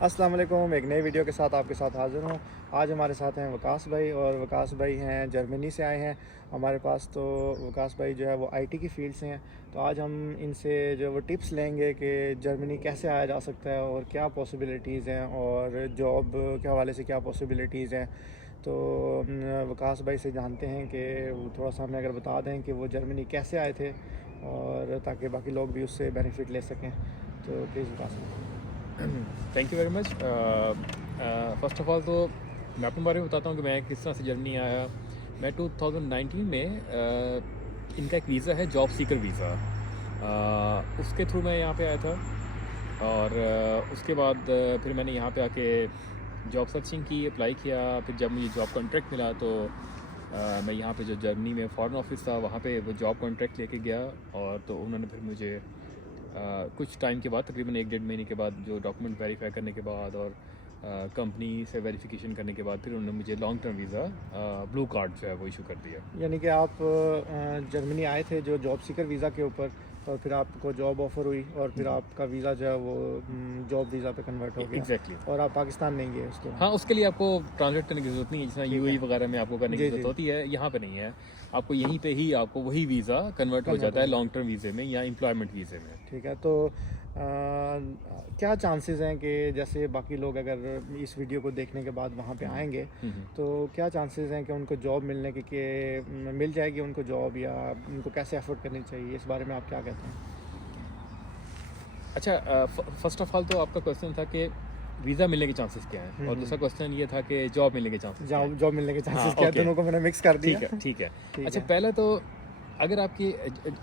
अस्सलाम वालेकुम। एक नई वीडियो के साथ आपके साथ हाज़िर हूँ। आज हमारे साथ हैं वकास भाई, और वकास भाई हैं जर्मनी से आए हैं हमारे पास। तो वकास भाई जो है वो आईटी की फ़ील्ड से हैं। तो आज हम इनसे जो वो टिप्स लेंगे कि जर्मनी कैसे आया जा सकता है और क्या पॉसिबिलिटीज़ हैं, और जॉब के हवाले से क्या पॉसिबिलिटीज़ हैं। तो वकास भाई से जानते हैं कि वो थोड़ा सा हमें अगर बता दें कि वो जर्मनी कैसे आए थे, और ताकि बाकी लोग भी उससे बेनिफ़िट ले सकें। तो प्लीज़ वकास भाई। Thank you very much. First of all तो मैं अपने बारे में बताता हूँ कि मैं किस तरह से जर्मनी आया। मैं 2019 में इनका एक वीज़ा है, जॉब सीकर वीज़ा, उसके थ्रू मैं यहाँ पे आया था। और उसके बाद फिर मैंने यहाँ पे आके जॉब सर्चिंग की, अप्लाई किया। फिर जब मुझे जॉब कॉन्ट्रैक्ट मिला तो मैं यहाँ पे जो जर्मनी में फ़ॉरेन ऑफिस था वहाँ पे वो जॉब कॉन्ट्रैक्ट लेके गया। और तो उन्होंने फिर मुझे कुछ टाइम के बाद, तकरीबन 1-1.5 महीने के बाद, जो डॉक्यूमेंट वेरीफाई करने के बाद और कंपनी से वेरिफिकेशन करने के बाद, फिर उन्होंने मुझे long term visa, blue card जो है वो इशू कर दिया। यानी कि आप जर्मनी आए थे जो जॉब सीकर वीज़ा के ऊपर, और फिर आपको जॉब ऑफ़र हुई, और फिर जी, आपका वीज़ा जो है वो जॉब वीज़ा पे कन्वर्ट हो गया, एग्जैक्टली। और आप पाकिस्तान नहीं गए उसके हाँ, बाद। उसके लिए आपको ट्रांसलेट करने की ज़रूरत नहीं है, जिस तरह ठीक यूएई है। वगैरह में आपको करने की जी ज़रूरत जी। होती है, यहाँ पे नहीं है। आपको यहीं पे ही आपको वही वीज़ा कन्वर्ट हो कन्वर्ट जाता हो है गया। लॉन्ग टर्म वीज़े में या एम्प्लॉयमेंट वीज़े में। ठीक है। तो क्या चांसेस हैं कि जैसे बाकी लोग अगर इस वीडियो को देखने के बाद वहाँ पे हम्म, आएंगे, हम्म। तो क्या चांसेस हैं कि उनको जॉब मिलने के, कि मिल जाएगी उनको जॉब, या उनको कैसे एफर्ट करनी चाहिए, इस बारे में आप क्या कहते हैं? अच्छा, फर्स्ट ऑफ ऑल तो आपका क्वेश्चन था कि वीज़ा मिलने के चांसेस क्या हैं, और दूसरा हम्म। क्वेश्चन ये था कि जॉब मिलने के चांसेस क्या हैं। जॉब जॉब मिलने के हाँ, चांसेस क्या है, ओके, दोनों को मैंने मिक्स कर दिया। ठीक है, ठीक है। ठीक अच्छा, है। पहला तो अगर आपकी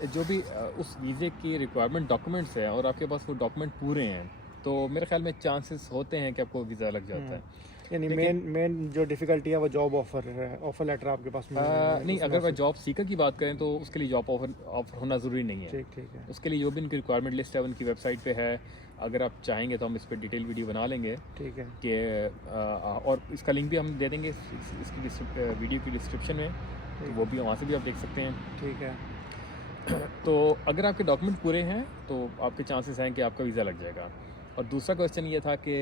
जो भी उस वीज़े की रिक्वायरमेंट डॉक्यूमेंट्स हैं और आपके पास वो डॉक्यूमेंट पूरे हैं, तो मेरे ख्याल में चांसेस होते हैं कि आपको वीज़ा लग जाता हुँ। है। यानी लेकिन मेन मेन जो डिफ़िकल्टी है वो जॉब ऑफ़र है, ऑफ़र लेटर आपके पास नहीं, उसमें अगर मैं हासिल। जॉब सीकर की बात करें तो उसके लिए जॉब ऑफर ऑफर होना ज़रूरी नहीं है। ठीक, ठीक है। उसके लिए जो भी इनकी रिक्वायरमेंट लिस्ट है उनकी वेबसाइट पे है। अगर आप चाहेंगे तो हम इस पर डिटेल वीडियो बना लेंगे ठीक है। कि और इसका लिंक भी हम दे देंगे इसकी वीडियो की डिस्क्रिप्शन में, तो ठीक वो है। भी वहाँ से भी आप देख सकते हैं। ठीक है। तो अगर आपके डॉक्यूमेंट पूरे हैं तो आपके चांसेस हैं कि आपका वीज़ा लग जाएगा। और दूसरा क्वेश्चन ये था कि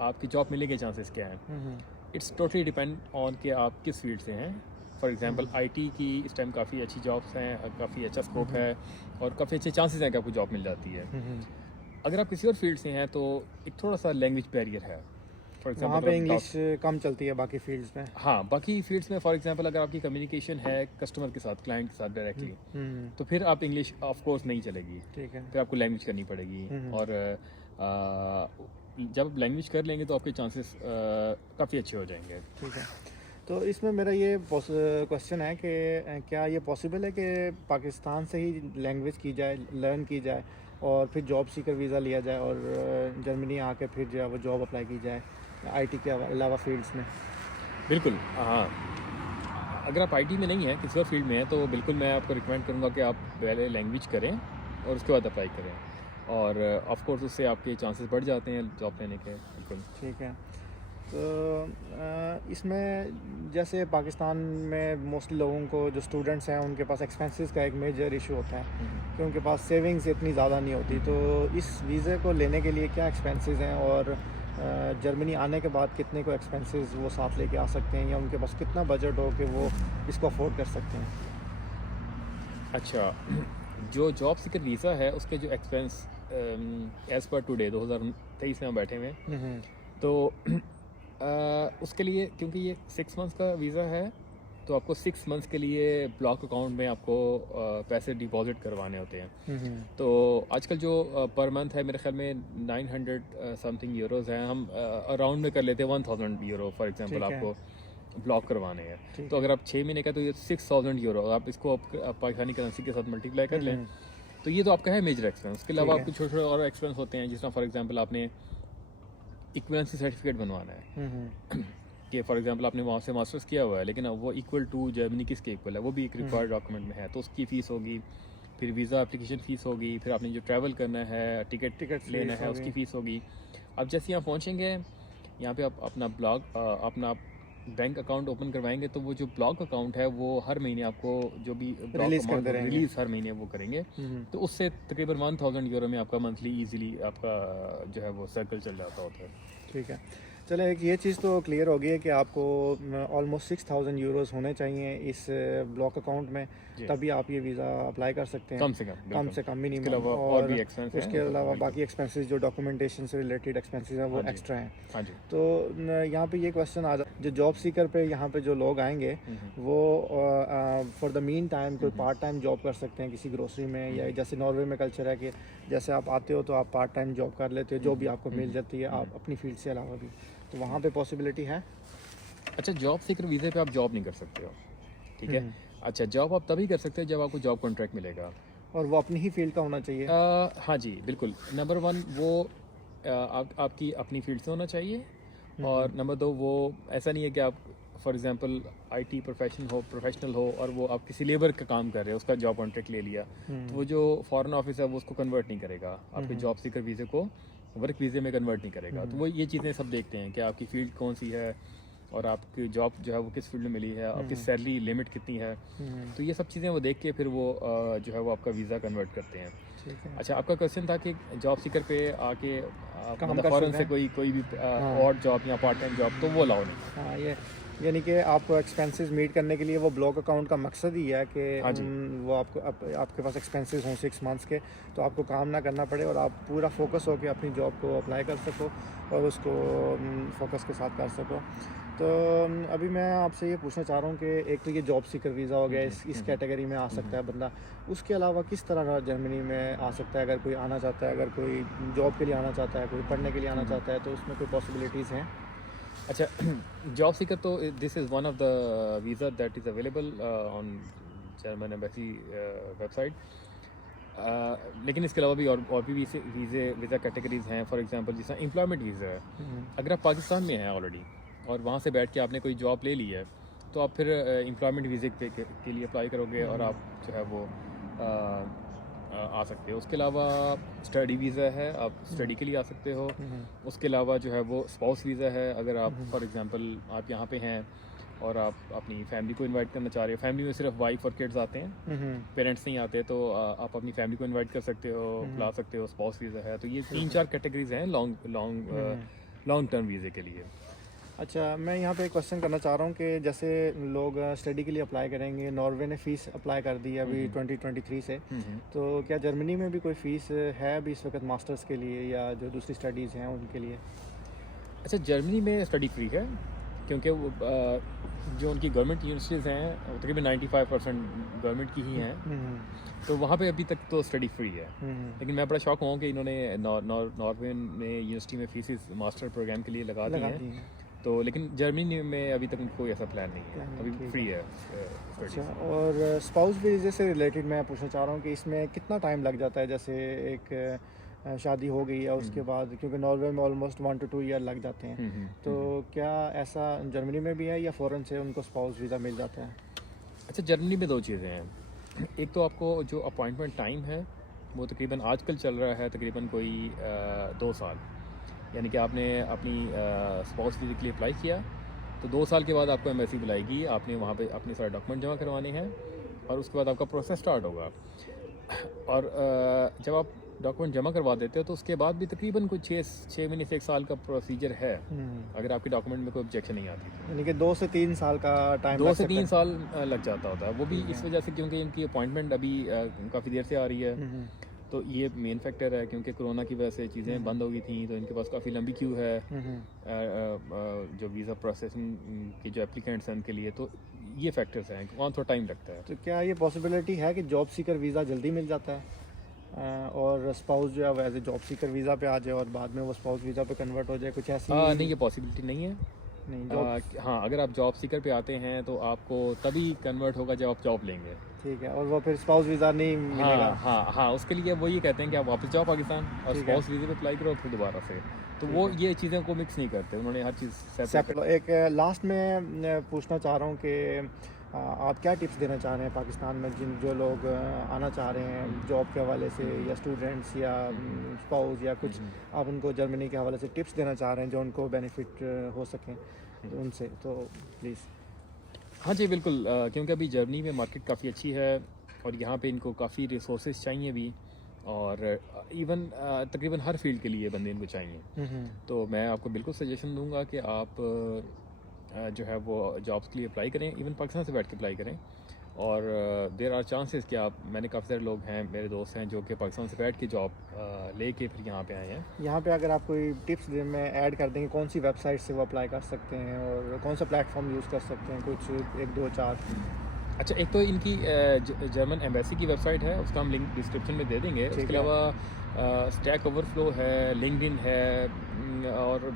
आपकी जॉब मिलने के चांसेस क्या हैं। हुँ, हुँ। इट्स टोटली डिपेंड ऑन कि आप किस फील्ड से हैं। For hmm, example hmm. IT की इस टाइम काफ़ी अच्छी जॉब्स हैं, काफ़ी अच्छा हुँ, स्कोप हुँ। है, और काफ़ी अच्छे चांसेस हैं कि आपको जॉब मिल जाती है। हुँ, हुँ। अगर आप किसी और फील्ड से हैं तो एक थोड़ा सा लैंग्वेज बैरियर है। फॉर एग्जांपल वहाँ अगर पे आप इंग्लिश कम चलती है बाकी फ़ील्ड्स में। हाँ, बाकी फील्ड्स में फॉर एग्जांपल अगर आपकी कम्युनिकेशन है कस्टमर के साथ, क्लाइंट के साथ हुँ, डायरेक्टली, हुँ। तो फिर आप इंग्लिश ऑफ कोर्स नहीं चलेगी। ठीक है। फिर आपको लैंग्वेज करनी पड़ेगी। हुँ, हुँ। और जब आप लैंग्वेज कर लेंगे तो आपके चांसेस काफ़ी अच्छे हो जाएंगे। ठीक है। तो इसमें मेरा ये क्वेश्चन है कि क्या ये पॉसिबल है कि पाकिस्तान से ही लैंग्वेज की जाए, लर्न की जाए, और फिर जॉब सीकर वीज़ा लिया जाए, और जर्मनी आके फिर जो है वो जॉब अप्लाई की जाए आईटी के अलावा फील्ड्स में? बिल्कुल, हाँ। अगर आप आईटी में नहीं हैं, किसी और फील्ड में हैं, तो बिल्कुल मैं आपको रिकमेंड करूँगा कि आप पहले लैंग्वेज करें और उसके बाद अप्लाई करें। और ऑफ़ कोर्स उससे आपके चांसेस बढ़ जाते हैं जॉब लेने के, बिल्कुल। ठीक है। तो इसमें जैसे पाकिस्तान में मोस्टली लोगों को, जो स्टूडेंट्स हैं, उनके पास एक्सपेंसेस का एक मेजर इशू होता है हुँ, हुँ। कि उनके पास सेविंग्स इतनी ज़्यादा नहीं होती। तो इस वीज़े को लेने के लिए क्या एक्सपेंसेस हैं, और जर्मनी आने के बाद कितने को एक्सपेंसेस वो साथ लेके आ सकते हैं, या उनके पास कितना बजट हो कि वो इसको अफोर्ड कर सकते हैं? अच्छा, जो जॉब सीकर वीज़ा है उसके जो एक्सपेंस एज़ पर टुडे 2023 में हम बैठे हुए हैं, हुँ, हुँ। तो उसके लिए, क्योंकि ये 6 मंथ्स का वीज़ा है, तो आपको 6 मंथ्स के लिए ब्लॉक अकाउंट में आपको पैसे डिपॉज़िट करवाने होते हैं। हुँ, हुँ। तो आजकल जो पर मंथ है, मेरे ख्याल में 900 समथिंग यूरोज़ हैं। हम अराउंड में कर लेते हैं 1000 यूरो फॉर एग्जांपल ठीक है। आपको ब्लॉक करवाने हैं। ठीक तो है। अगर आप 6 महीने का, तो ये 6000 यूरो, आप इसको आप पाकिस्तानी करेंसी के साथ मल्टीप्लाई कर हुँ, लें, हुँ। तो ये तो आपका है मेजर एक्सपेंस। उसके अलावा ठीक है। आपके छोटे-छोटे और एक्सपेंस होते हैं, जिस तरह फॉर एग्जांपल आपने इक्विवेलेंसी सर्टिफिकेट बनवाना है। हुँ, हुँ। कि फॉर एग्जांपल आपने वहाँ से मास्टर्स किया हुआ है, लेकिन अब वो इक्वल टू जर्मनी किसके इक्वल है, वो भी एक हुँ, हुँ। रिक्वायर्ड डॉक्यूमेंट में है, तो उसकी फ़ीस होगी। फिर वीज़ा एप्लीकेशन फ़ीस होगी, फिर आपने जो ट्रैवल करना है, टिकट टिकट लेना फीस है, हो उसकी गई। फ़ीस होगी। अब जैसे यहाँ पहुँचेंगे, यहाँ पे आप अपना अपना बैंक अकाउंट ओपन करवाएंगे, तो वो जो ब्लॉक अकाउंट है वो हर महीने आपको जो भी ब्लॉक रिलीज़ अमाउंट करते रहेंगे। रिलीज़ हर महीने वो करेंगे। हुँ, हुँ। तो उससे तकरीबन 1000 यूरो में आपका मंथली ईजिली आपका जो है वो सर्कल चल जाता होता है। ठीक है। चलें, एक ये चीज़ तो क्लियर हो गई है कि आपको ऑलमोस्ट 6000 यूरोज़ होने चाहिए इस ब्लॉक अकाउंट में, जी। तभी आप ये वीज़ा अप्लाई कर सकते हैं। कम से कम, कम बिल्कुल। से कम उसके मिनिमम, अलावा और और भी एक्सपेंस हैं, उसके अलावा बिल्कुल। बाकी एक्सपेंसेस जो डॉक्यूमेंटेशन से रिलेटेड एक्सपेंसेस हैं वो हाँ जी, एक्स्ट्रा हैं। हाँ जी। तो यहाँ पे ये क्वेश्चन आ जाता, जो जॉब सीकर पे यहाँ पे जो लोग आएंगे वो फॉर द मीन टाइम कोई पार्ट टाइम जॉब कर सकते हैं किसी ग्रोसरी में, या जैसे नॉर्वे में कल्चर है कि जैसे आप आते हो तो आप पार्ट टाइम जॉब कर लेते हो, जो भी आपको मिल जाती है आप अपनी फील्ड से अलावा भी, तो वहाँ पे पॉसिबिलिटी है। अच्छा, जॉब सीकर वीज़े पे आप जॉब नहीं कर सकते हो, ठीक है? अच्छा, जॉब आप तभी कर सकते हो जब आपको जॉब कॉन्ट्रैक्ट मिलेगा। और वो अपनी ही फील्ड का होना चाहिए। हाँ जी, बिल्कुल। नंबर 1 वो आपकी अपनी फील्ड से होना चाहिए, और नंबर 2 वो ऐसा नहीं है कि आप फॉर एग्जांपल आईटी प्रोफेशनल हो और वो आप किसी लेबर का काम कर रहे हो, उसका जॉब कॉन्ट्रैक्ट ले लिया, तो वो जो फॉरेन ऑफिस है वो उसको कन्वर्ट नहीं करेगा, आपके जॉब सीकर वीज़े को वर्क वीज़े में कन्वर्ट नहीं करेगा। तो वो ये चीज़ें सब देखते हैं कि आपकी फील्ड कौन सी है, और आपकी जॉब जो है वो किस फील्ड में मिली है, आपकी सैलरी लिमिट कितनी है, तो ये सब चीज़ें वो देख के फिर वो जो है वो आपका वीज़ा कन्वर्ट करते हैं। ठीक है। अच्छा, आपका क्वेश्चन था कि जॉब सीकर पे आके आप काम मतलब कर फॉरेन सकते से हैं। कोई भी और जॉब या पार्ट टाइम जॉब तो वो अलाउ नहीं। हाँ, ये यानी कि आपको एक्सपेंसेस मीट करने के लिए वो ब्लॉक अकाउंट का मकसद ही है कि हाँ जी। वो आपको आपके पास एक्सपेंसेस हों 6 मंथ्स के, तो आपको काम ना करना पड़े और आप पूरा फोकस हो के अपनी जॉब को अप्लाई कर सको और उसको फोकस के साथ कर सको। तो अभी मैं आपसे ये पूछना चाह रहा हूँ कि एक तो ये जॉब सीकर वीज़ा हो गया, इस कैटेगरी में आ सकता है बंदा, उसके अलावा किस तरह जर्मनी में आ सकता है अगर कोई आना चाहता है, अगर कोई जॉब के लिए आना चाहता है, कोई पढ़ने के लिए आना चाहता है, तो उसमें कोई पॉसिबिलिटीज़ हैं? अच्छा, जॉब सीकर तो this is one of the visa that is available on German embassy website. लेकिन इसके अलावा भी और भी वीज़ा कैटेगरीज़ हैं। फॉर एग्जांपल जैसा एम्प्लॉयमेंट वीज़ा है, अगर आप पाकिस्तान में हैं ऑलरेडी और वहाँ से बैठ के आपने कोई जॉब ले ली है, तो आप फिर एम्प्लॉयमेंट वीज़े के लिए अप्लाई करोगे और आप जो है वो आ सकते हो। उसके अलावा स्टडी वीज़ा है, आप स्टडी के लिए आ सकते हो। उसके अलावा जो है वो स्पाउस वीज़ा है, अगर आप फॉर एग्जांपल आप यहाँ पे हैं और आप अपनी फैमिली को इनवाइट करना चाह रहे हो, फैमिली में सिर्फ वाइफ और किड्स आते हैं, पेरेंट्स नहीं आते, तो आप अपनी फैमिली को इनवाइट कर सकते हो, बुला सकते हो। स्पाउस वीज़ा है। तो ये 3-4 कैटेगरीज हैं लॉन्ग टर्म वीज़े के लिए। अच्छा, मैं यहाँ पे एक क्वेश्चन करना चाह रहा हूँ कि जैसे लोग स्टडी के लिए अप्लाई करेंगे, नॉर्वे ने फ़ीस अप्लाई कर दी है अभी 2023 से, तो क्या जर्मनी में भी कोई फ़ीस है अभी इस वक्त मास्टर्स के लिए या जो दूसरी स्टडीज़ हैं उनके लिए? अच्छा, जर्मनी में स्टडी फ्री है, क्योंकि वो जो उनकी गवर्नमेंट यूनिवर्सिटीज़ हैं वो तकरीबन 95% गवर्नमेंट की ही हैं, तो वहाँ पे अभी तक तो स्टडी फ्री है। लेकिन मैं बड़ा शौक हूँ कि इन्होंने नॉर्वे में यूनिवर्सिटी में फीसिस मास्टर प्रोग्राम के लिए लगा दी हैं, तो लेकिन जर्मनी में अभी तक कोई ऐसा प्लान नहीं है, अभी फ्री है अच्छा, और स्पाउस वीज़े से रिलेटेड मैं पूछना चाह रहा हूँ कि इसमें कितना टाइम लग जाता है? जैसे एक शादी हो गई है उसके बाद, क्योंकि नॉर्वे में ऑलमोस्ट 1 to 2 ईयर लग जाते हैं, तो क्या ऐसा जर्मनी में भी है या फ़ौरन से उनको स्पाउस वीज़ा मिल जाता है? अच्छा, जर्मनी में 2 चीज़ें हैं। एक तो आपको जो अपॉइंटमेंट टाइम है वो तकरीबन आजकल चल रहा है तकरीबन कोई 2 साल, यानी कि आपने अपनी स्पाउस वीज़े के लिए अप्लाई किया तो 2 साल के बाद आपको एम्बेसी बुलाएगी, आपने वहाँ पे अपने सारे डॉक्यूमेंट जमा करवाने हैं और उसके बाद आपका प्रोसेस स्टार्ट होगा। और जब आप डॉक्यूमेंट जमा करवा देते हो तो उसके बाद भी तकरीबन कोई 6 महीने से 1 साल का प्रोसीजर है, अगर आपके डॉक्यूमेंट में कोई ऑब्जेक्शन नहीं आती तो। यानी कि 2 से 3 साल का टाइम 2 से 3 साल लग जाता होता है, वो भी इस वजह से क्योंकि इनकी अपॉइंटमेंट अभी काफ़ी देर से आ रही है, तो ये मेन फैक्टर है, क्योंकि कोरोना की वजह से चीज़ें बंद हो गई थी, तो इनके पास काफ़ी लंबी क्यू है जो वीज़ा प्रोसेसिंग के जो एप्लीकेंट्स हैं उनके लिए, तो ये फैक्टर्स हैं, वहाँ थोड़ा टाइम लगता है। तो क्या ये पॉसिबिलिटी है कि जॉब सीकर वीज़ा जल्दी मिल जाता है और स्पाउस जो है वो as a job seeker visa पे आ जाए और बाद में वो स्पाउस वीज़ा पे कन्वर्ट हो जाए, कुछ ऐसी? नहीं, ये पॉसिबिलिटी नहीं है। नहीं, हाँ, अगर आप जॉब सीकर पे आते हैं तो आपको तभी कन्वर्ट होगा जब आप जॉब लेंगे। ठीक है, और वो फिर स्पाउस वीज़ा नहीं मिलेगा? हाँ, उसके लिए वो ये कहते हैं कि आप वापस जाओ पाकिस्तान और स्पाउस वीज़े पे अप्लाई करो फिर दोबारा से, तो वो ये चीज़ें को मिक्स नहीं करते, उन्होंने हर चीज़ सेपरेट। एक लास्ट में पूछना चाह रहा हूँ कि आप क्या टिप्स देना चाह रहे हैं पाकिस्तान में जो लोग आना चाह रहे हैं जॉब के हवाले से, या स्टूडेंट्स या स्पाउस या कुछ, आप उनको जर्मनी के हवाले से टिप्स देना चाह रहे हैं जो उनको बेनिफिट हो सकें उनसे, तो प्लीज़। हाँ जी, बिल्कुल, क्योंकि अभी जर्मनी में मार्केट काफ़ी अच्छी है और यहाँ पे इनको काफ़ी रिसोर्सेज चाहिए भी, और इवन तकरीबन हर फील्ड के लिए बंदे इनको चाहिए। तो मैं आपको बिल्कुल सजेशन दूंगा कि आप जो है वो जॉब्स के लिए अप्लाई करें, इवन पाकिस्तान से बैठ के अप्लाई करें। और देर आर चांसेस कि आप, मैंने काफ़ी सारे लोग हैं, मेरे दोस्त हैं जो कि पाकिस्तान से बैठ के जॉब लेके फिर यहाँ पे आए हैं। यहाँ पे अगर आप कोई टिप्स में ऐड कर देंगे कौन सी वेबसाइट से वो अप्लाई कर सकते हैं और कौन सा प्लेटफॉर्म यूज़ कर सकते हैं, कुछ 1 2 4? अच्छा, एक तो इनकी जर्मन एम्बेसी की वेबसाइट है, उसका हम लिंक डिस्क्रिप्शन में दे देंगे। उसके अलावा स्टैक ओवरफ्लो है, लिंक्डइन है, और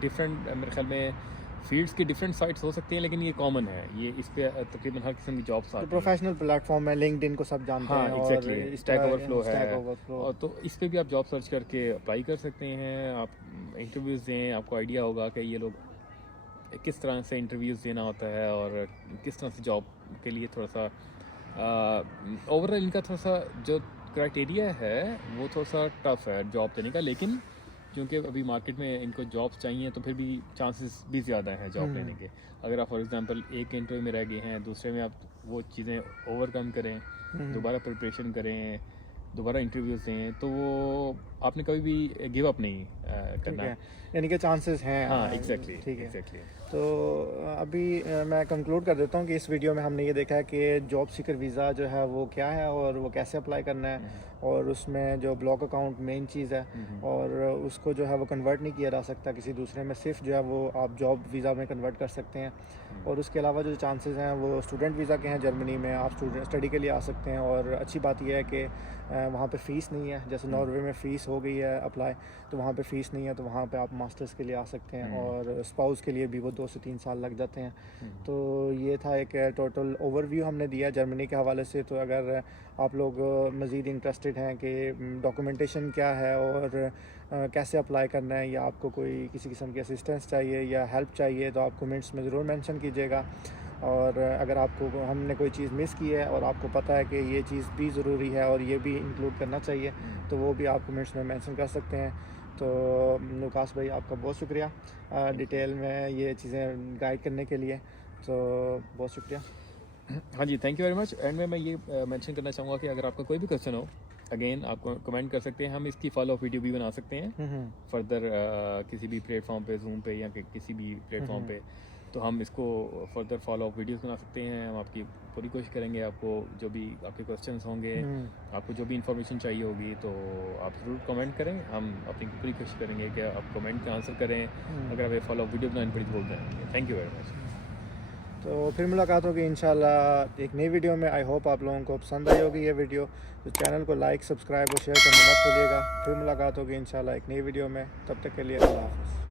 डिफरेंट मेरे ख्याल में फील्ड्स की डिफरेंट साइट्स हो सकती हैं, लेकिन ये कॉमन है, ये इस पे तकरीबन हर किस्म की जॉब्स आती हैं। प्रोफेशनल प्लेटफॉर्म है, लिंक्डइन को सब जानते हैं। एग्जैक्टली, स्टैक ओवरफ्लो है, ओवरफ्लो। और तो इस पे भी आप जॉब सर्च करके अप्लाई कर सकते हैं। आप इंटरव्यूज़ दें, आपको आइडिया होगा कि ये लोग किस तरह से इंटरव्यूज़ देना होता है और किस तरह से जॉब के लिए थोड़ा सा ओवरऑल इनका थोड़ा सा जो क्राइटेरिया है वो थोड़ा सा टफ है जॉब देने का। लेकिन क्योंकि अभी मार्केट में इनको जॉब्स चाहिए तो फिर भी चांसेस भी ज़्यादा हैं जॉब लेने के। अगर आप फॉर एग्जांपल एक इंटरव्यू में रह गए हैं, दूसरे में आप वो चीज़ें ओवरकम करें, दोबारा प्रिपरेशन करें, दोबारा इंटरव्यूज़ दें, तो वो आपने कभी भी गिव अप नहीं करना है, यानी कि चांसेस हैं। हाँ एग्जैक्टली, ठीक है। एग्जैक्टली। तो अभी मैं कंक्लूड कर देता हूँ कि इस वीडियो में हमने ये देखा है कि जॉब सीकर वीज़ा जो है वो क्या है और वो कैसे अप्लाई करना है, और उसमें जो ब्लॉक अकाउंट मेन चीज़ है, और उसको जो है वो कन्वर्ट नहीं किया जा सकता किसी दूसरे में, सिर्फ जो है वो आप जॉब वीज़ा में कन्वर्ट कर सकते हैं। और उसके अलावा जो चांसेस हैं वो स्टूडेंट वीज़ा के हैं, जर्मनी में आप स्टडी के लिए आ सकते हैं। और अच्छी बात यह है कि वहाँ पे फ़ीस नहीं है, जैसे नॉर्वे में फ़ीस हो गई है अप्लाई, तो वहाँ पे फ़ीस नहीं है, तो वहाँ पे आप मास्टर्स के लिए आ सकते हैं। और स्पाउस के लिए भी वो 2 से 3 साल लग जाते हैं। तो ये था एक टोटल ओवरव्यू हमने दिया जर्मनी के हवाले से। तो अगर आप लोग मज़ीद इंटरेस्टेड हैं कि डॉक्यूमेंटेशन क्या है और कैसे अप्लाई करना है, या आपको कोई किसी किस्म की असिस्टेंस चाहिए या हेल्प चाहिए, तो आप कमेंट्स में ज़रूर मेंशन कीजिएगा। और अगर आपको हमने कोई चीज़ मिस की है और आपको पता है कि ये चीज़ भी ज़रूरी है और ये भी इंक्लूड करना चाहिए, तो वो भी आप कमेंट्स में मेंशन कर सकते हैं। तो वकास भाई आपका बहुत शुक्रिया डिटेल में ये चीज़ें गाइड करने के लिए, तो बहुत शुक्रिया। हाँ जी, thank you very much. End में मैं ये मेंशन करना चाहूँगा कि अगर आपका कोई भी क्वेश्चन हो, अगेन आप कमेंट कर सकते हैं, हम इसकी फॉलो अप वीडियो भी बना सकते हैं फर्दर किसी भी प्लेटफॉर्म पे, जूम पे या किसी भी प्लेटफॉर्म पे, तो हम इसको फर्दर फॉलो अप वीडियोस बना सकते हैं। हम आपकी पूरी कोशिश करेंगे, आपको जो भी आपके क्वेश्चंस होंगे, आपको जो भी इंफॉर्मेशन चाहिए होगी, तो आप ज़रूर कमेंट करें। हम अपनी पूरी कोशिश करेंगे कि आप कमेंट का आंसर करें। अगर आप ये फॉलो अप वीडियो बनाने पर बोल देंगे। Thank you very much. तो फिर मुलाकात होगी इंशाल्लाह एक नई वीडियो में। आई होप आप लोगों को पसंद आई होगी ये वीडियो। तो चैनल को लाइक, सब्सक्राइब और शेयर करना मत भूलिएगा। फिर मुलाकात होगी इंशाल्लाह एक नई वीडियो में। तब तक के लिए अल्लाह हाफ़िज़।